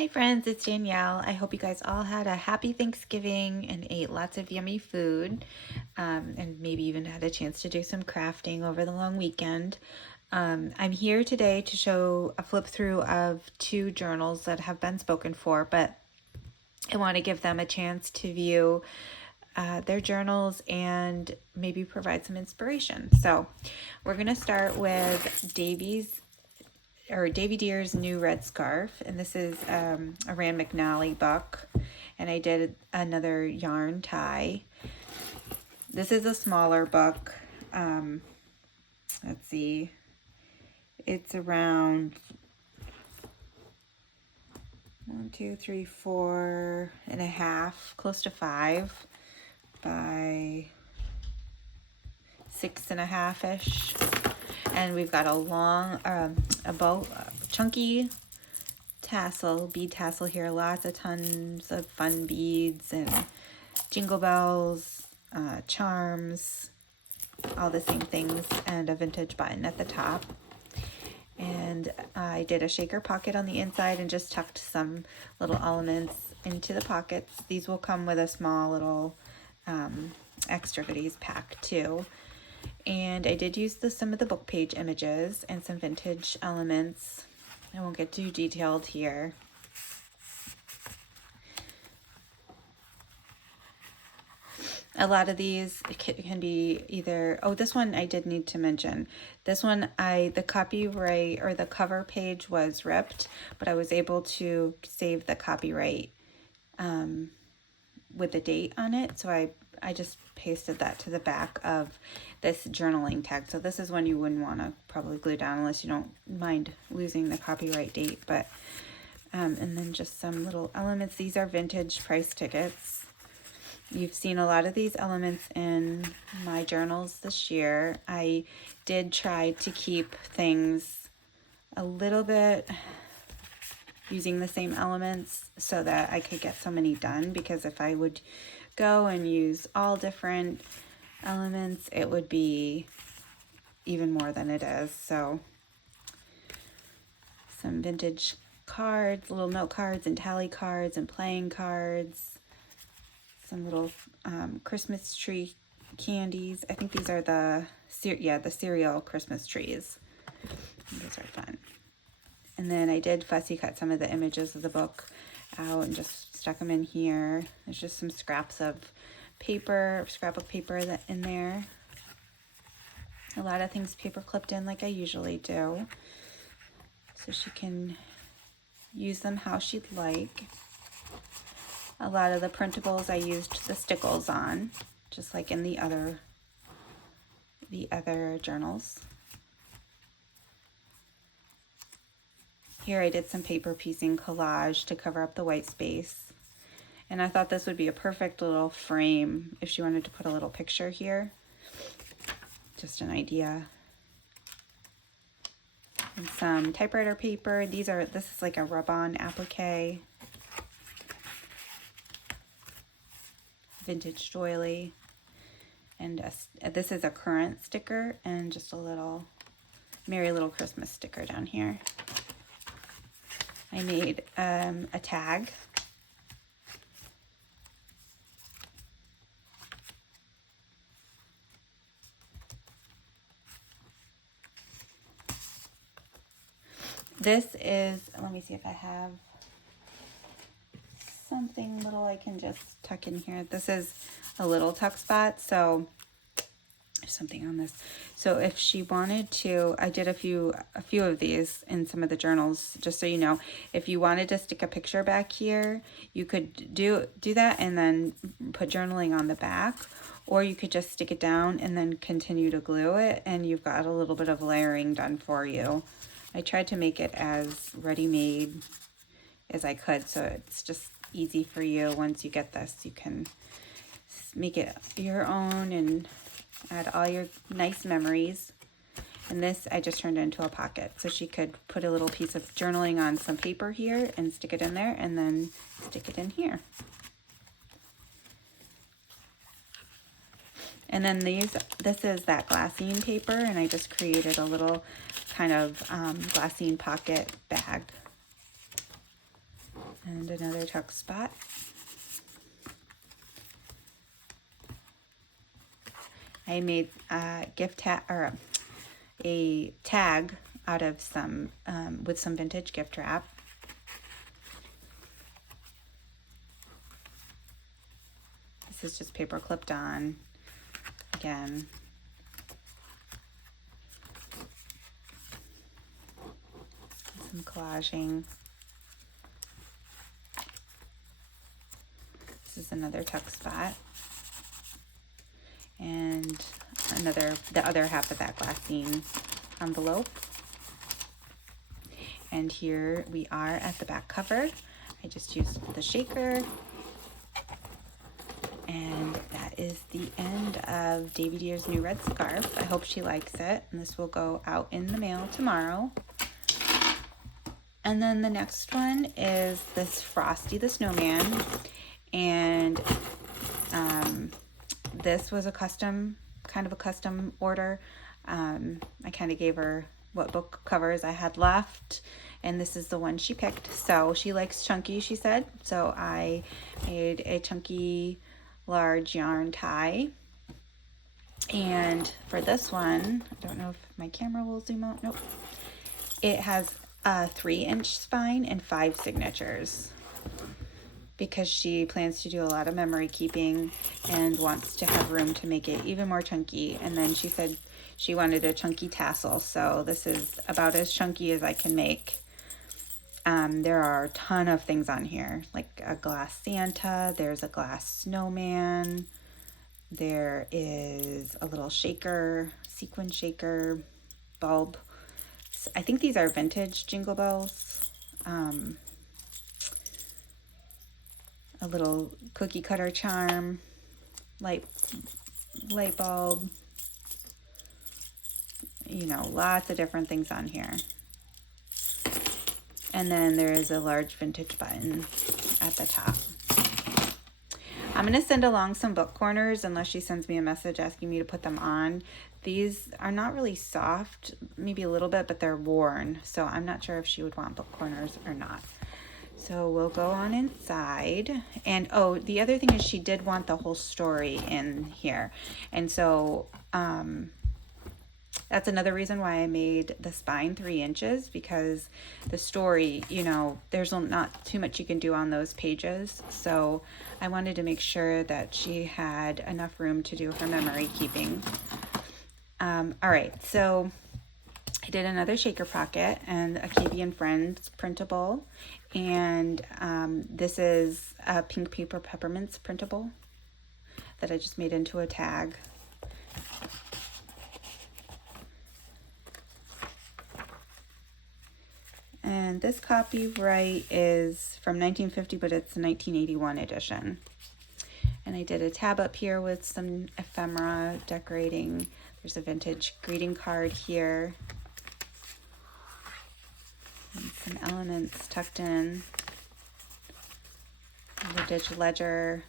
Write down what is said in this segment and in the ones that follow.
Hi friends, it's Danielle. I hope you guys all had a happy Thanksgiving and ate lots of yummy food, and maybe even had a chance to do some crafting over the long weekend. I'm here today to show a flip through of two journals that have been spoken for, but I want to give them a chance to view their journals and maybe provide some inspiration. So we're going to start with Davy Deer's New Red Scarf, and this is a Rand McNally book, and I did another yarn tie. This is a smaller book. Let's see, it's around 4.5, close to 5 by 6.5-ish. And we've got a long, chunky bead tassel here. Tons of fun beads and jingle bells, charms, all the same things, and a vintage button at the top. And I did a shaker pocket on the inside and just tucked some little elements into the pockets. These will come with a small little extra goodies pack too. And I did use some of the book page images and some vintage elements. I won't get too detailed here. A lot of these can be either, this one I did need to mention. This one, the copyright or the cover page was ripped, but I was able to save the copyright with the date on it. So I just pasted that to the back of this journaling tag. So this is one you wouldn't want to probably glue down unless you don't mind losing the copyright date. But and then just some little elements. These are vintage price tickets. You've seen a lot of these elements in my journals this year. I did try to keep things a little bit using the same elements so that I could get so many done, because if I would go and use all different elements, it would be even more than it is. So some vintage cards, little note cards and tally cards and playing cards, some little Christmas tree candies. I think these are the cereal Christmas trees. Those are fun. And then I did fussy cut some of the images of the book out and just stuck them in here. There's just some scraps of paper, scrapbook paper in there. A lot of things paper clipped in like I usually do, so she can use them how she'd like. A lot of the printables I used the stickles on, just like in the other journals. Here I did some paper piecing collage to cover up the white space. And I thought this would be a perfect little frame if she wanted to put a little picture here. Just an idea. And some typewriter paper. This is like a rub-on applique. Vintage doily. And this is a current sticker and just a little Merry Little Christmas sticker down here. I made a tag. This is, let me see if I have something little I can just tuck in here. This is a little tuck spot, so there's something on this. So if she wanted to, I did a few of these in some of the journals, just so you know. If you wanted to stick a picture back here, you could do that and then put journaling on the back, or you could just stick it down and then continue to glue it, and you've got a little bit of layering done for you. I tried to make it as ready-made as I could, so it's just easy for you. Once you get this, you can make it your own and add all your nice memories. And this I just turned into a pocket, so she could put a little piece of journaling on some paper here and stick it in there, and then stick it in here. And then this is that glassine paper, and I just created a little kind of glassine pocket bag. And another tuck spot. I made a gift tag or a tag out of some with some vintage gift wrap. This is just paper clipped on again. Some collaging. This is another tuck spot. And the other half of that glassine envelope. And here we are at the back cover. I just used the shaker. And that is the end of Davy Deer's new red scarf. I hope she likes it. And this will go out in the mail tomorrow. And then the next one is this Frosty the Snowman. And this was a custom order. I kind of gave her what book covers I had left, and this is the one she picked. So she likes chunky, she said. So I made a chunky large yarn tie. And for this one, I don't know if my camera will zoom out. Nope. It has a 3-inch spine and 5 signatures, because she plans to do a lot of memory keeping and wants to have room to make it even more chunky. And then she said she wanted a chunky tassel, so this is about as chunky as I can make. There are a ton of things on here, like a glass Santa, there's a glass snowman, there is a little shaker, sequin shaker, bulb. I think these are vintage Jingle Bells. A little cookie cutter charm, light bulb, you know, lots of different things on here. And then there is a large vintage button at the top. I'm going to send along some book corners unless she sends me a message asking me to put them on. These are not really soft, maybe a little bit, but they're worn. So I'm not sure if she would want book corners or not. So we'll go on inside. And oh, the other thing is she did want the whole story in here. And so that's another reason why I made the spine 3 inches, because the story, you know, there's not too much you can do on those pages. So I wanted to make sure that she had enough room to do her memory keeping. All right, so I did another shaker pocket and a KBandFriends printable. And this is a PinkPaperPeppermints printable that I just made into a tag. And this copyright is from 1950, but it's the 1981 edition. And I did a tab up here with some ephemera decorating. There's a vintage greeting card here. And some elements tucked in. The digital ledger,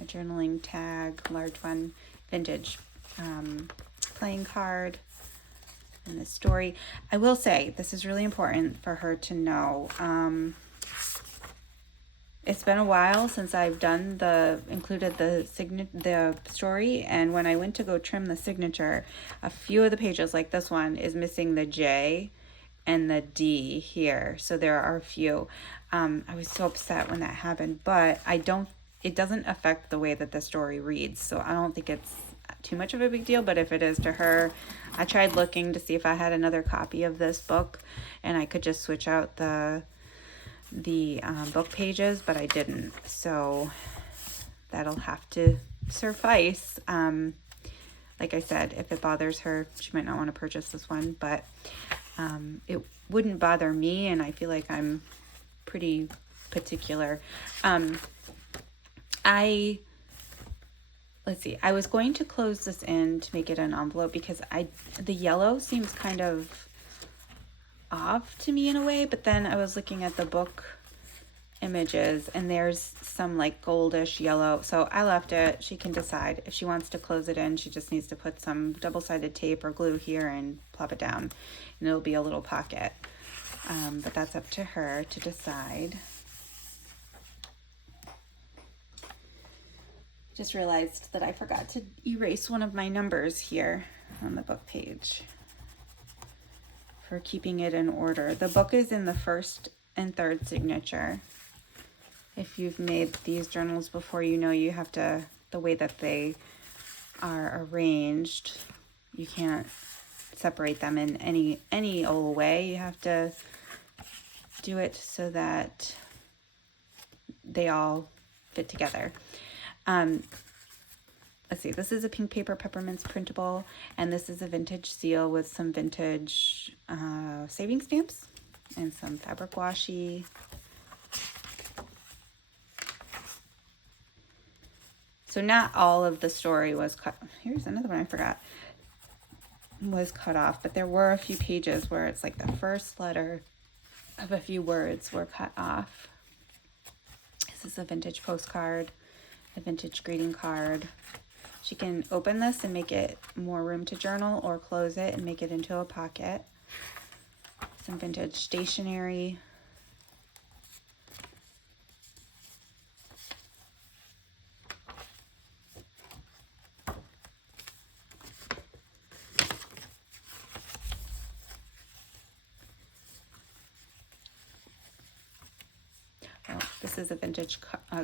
a journaling tag, large one, vintage playing card. And the story. I will say, this is really important for her to know. It's been a while since I've done included the story, and when I went to go trim the signature, a few of the pages, like this one, is missing the J and the D here. So there are a few. I was so upset when that happened, but it doesn't affect the way that the story reads. So I don't think it's too much of a big deal, but if it is to her, I tried looking to see if I had another copy of this book and I could just switch out the book pages, but I didn't. So that'll have to suffice. Like I said, if it bothers her, she might not want to purchase this one, but it wouldn't bother me, and I feel like I'm pretty particular. Let's see, I was going to close this in to make it an envelope because the yellow seems kind of off to me in a way, but then I was looking at the book images and there's some like goldish yellow, so I left it. She can decide if she wants to close it in. She just needs to put some double-sided tape or glue here and plop it down, and it'll be a little pocket, but that's up to her to decide. Just realized that I forgot to erase one of my numbers here on the book page for keeping it in order. The book is in the first and third signature. If you've made these journals before, you know you have to, the way that they are arranged, you can't separate them in any old way. You have to do it so that they all fit together. Let's see, this is a PinkPaperPeppermints printable, and this is a vintage seal with some vintage saving stamps and some fabric washi. So not all of the story was cut. Here's another one I forgot. Was cut off, but there were a few pages where it's like the first letter of a few words were cut off. This is a vintage postcard, a vintage greeting card. She can open this and make it more room to journal, or close it and make it into a pocket. Some vintage stationery. This is a vintage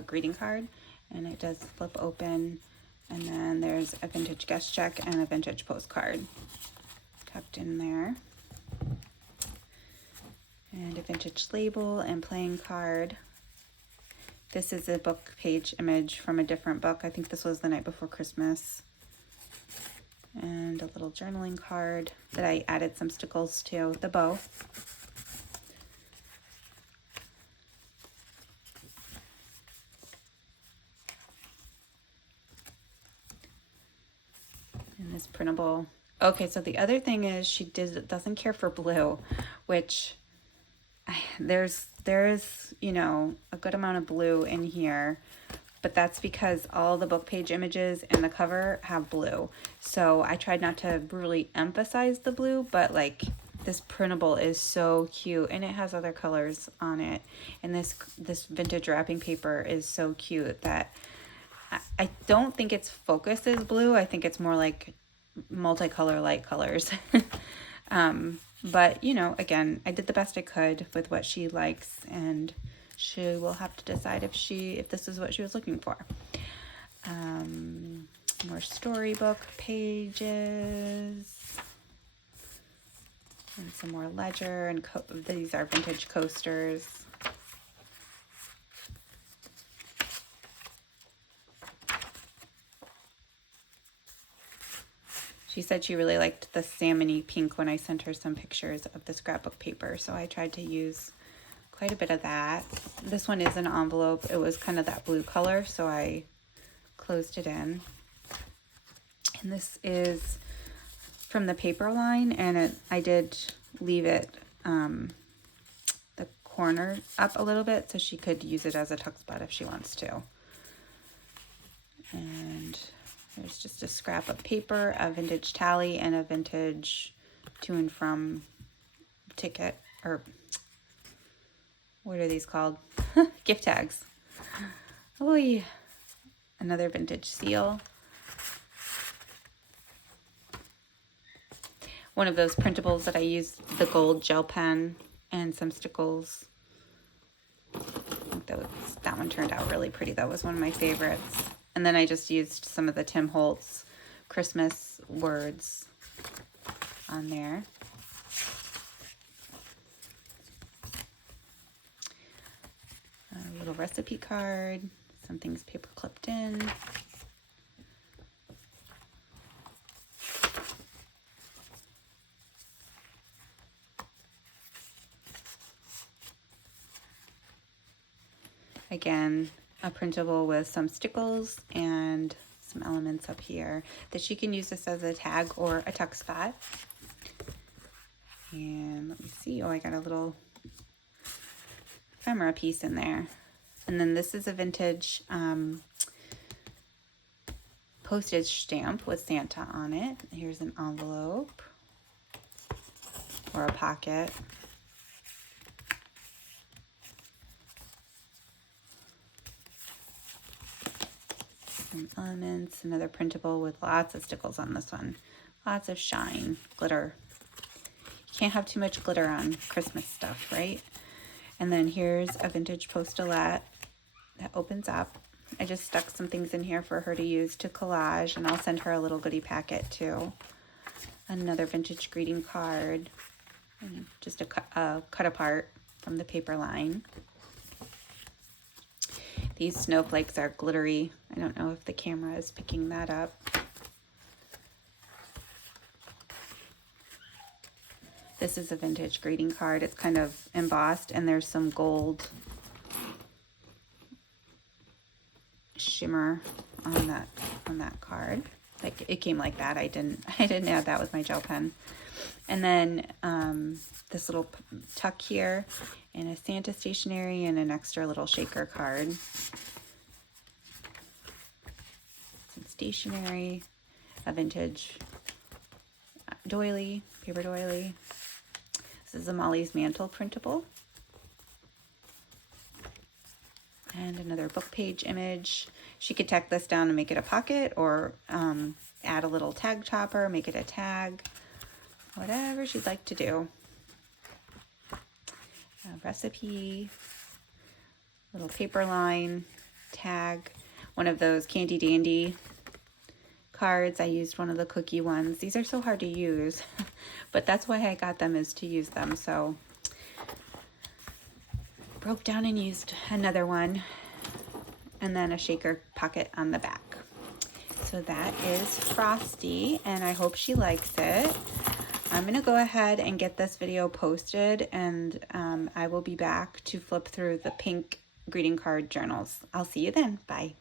greeting card, and it does flip open, and then there's a vintage guest check and a vintage postcard tucked in there, and a vintage label and playing card. This is a book page image from a different book. I think this was The Night Before Christmas. And a little journaling card that I added some stickles to the bow. And this printable. Okay, so the other thing is she doesn't care for blue, which there's you know, a good amount of blue in here, but that's because all the book page images and the cover have blue. So I tried not to really emphasize the blue, but like this printable is so cute, and it has other colors on it. And this vintage wrapping paper is so cute that I don't think its focus is blue. I think it's more like multicolor light colors. But you know, again, I did the best I could with what she likes, and she will have to decide if this is what she was looking for. More storybook pages, and some more ledger, and these are vintage coasters. She said she really liked the salmony pink when I sent her some pictures of the scrapbook paper, so I tried to use quite a bit of that. This one is an envelope. It was kind of that blue color, so I closed it in. And this is from the paper line, and I did leave it the corner up a little bit so she could use it as a tuck spot if she wants to. And there's just a scrap of paper, a vintage tally, and a vintage to and from ticket, or what are these called? Gift tags. Oh yeah. Another vintage seal. One of those printables that I used the gold gel pen and some stickles. I think that one turned out really pretty. That was one of my favorites. And then I just used some of the Tim Holtz Christmas words on there. A little recipe card, some things paper clipped in. Again, a printable with some stickles and some elements up here that she can use this as a tag or a tuck spot. And let me see. Oh, I got a little ephemera piece in there. And then this is a vintage postage stamp with Santa on it. Here's an envelope or a pocket. From Elements, another printable with lots of stickles on this one. Lots of shine, glitter. You can't have too much glitter on Christmas stuff, right? And then here's a vintage postulette that opens up. I just stuck some things in here for her to use to collage, and I'll send her a little goodie packet too. Another vintage greeting card, and just a cut apart from the paper line. These snowflakes are glittery. I don't know if the camera is picking that up. This is a vintage greeting card. It's kind of embossed, and there's some gold shimmer on that card. Like, it came like that. I didn't add that with my gel pen. And then this little tuck here, and a Santa stationery, and an extra little shaker card. Some stationery, a vintage doily, paper doily. This is a MollysMantel printable. And another book page image. She could tack this down and make it a pocket, or add a little tag topper, make it a tag, whatever she'd like to do. A recipe, little paper line, tag, one of those Candy Dandy cards. I used one of the cookie ones. These are so hard to use, but that's why I got them, is to use them. So broke down and used another one, and then a shaker pocket on the back. So that is Frosty, and I hope she likes it. I'm gonna go ahead and get this video posted, and I will be back to flip through the pink greeting card journals. I'll see you then. Bye.